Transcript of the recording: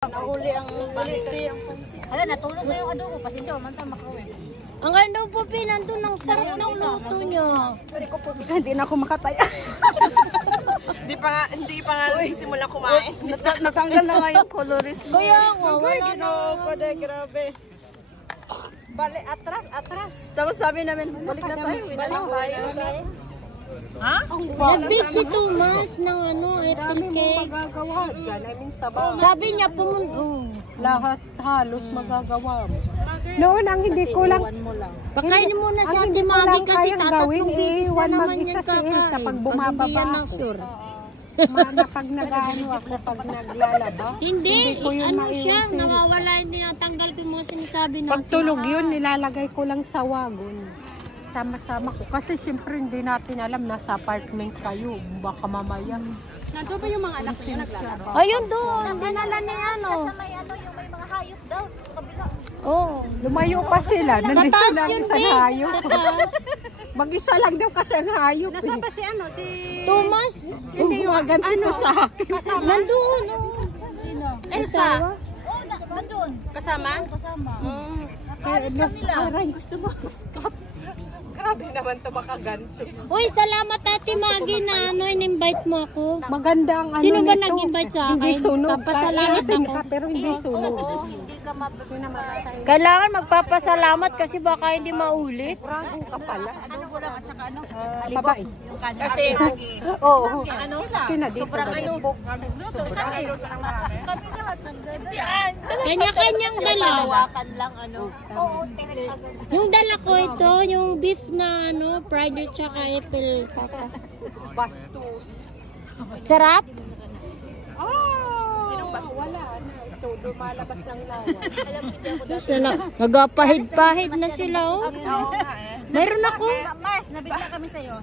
Nahuli ang pansit. Hala, natulog na yung adobo. Pasensya, manta makawin. Ang ganda po, nandun ang sarap ng luto nyo. Hindi na ako makataya. Hindi pa nga nagsisimula kumain. Natanggal na nga yung colorismo. Kaya nga, wala na. Grabe. Balik, atras. Tapos sabi namin, balik na tayo. Balik tayo. Ha? Nag-bake si Thomas ng apple cake. Magagawa dyan. I mean, sabaw. Sabi niya, Lahat halos magagawa mo. Noon ang hindi kulang. pakainin mo na si Ate Maggie kasi tatatlong beses na naman yan kakain. Sa pag bumababa ako. Pag nag-ano ako, pag naglalaba. Hindi, ko yun siya, maiusin. nakawala, hindi natanggal ko yung mga sinasabi na. Pag tulog yun, nilalagay ko lang sa wagon. Sama-sama ko. Kasi siyempre hindi natin alam, nasa apartment kayo. Baka mamaya. Nandun ba yung mga anak niya naglalaro? Ayun doon, dinala ni ano. May may mga hayop daw sa kabila. Oh. Lumayo pa sila. Sa Nandito taas lang yun, isang Pink. hayop. Sa taas. Mag-isa lang daw kasi ang hayop. Nasaan ba si Thomas, Hindi yung ganito sa akin. nandun. Oh. Elsa? Oo, nandun. Kasama? Kasama. Aray, gusto mo. Grabe naman to makaganto. Uy, salamat Ate Maggie na in-invite mo ako. Maganda ang ano Sino ba nito. nag-invite sa Hindi akin? sunog. Papasalamat Kahit ako. Pero hindi sunog. Oo, hindi ka mapapinamatay. Kailangan magpapasalamat kasi baka hindi maulit. Prago ka pala. Ano ko lang at saka ano? Babae. Kasi, Oo. Kinadito ba? Kanya-kanyang dala. Hawakan lang ano. Oo, Yung dala ko ito, yung beef na fried at saka apple kaka. Bastos. Sarap? Sinong bastos? Wala na. Ito, lumalabas ng lawa. Magapahid-pahid na sila oh. oo nga eh. Meron ako. Mars, nabigla kami sa'yo.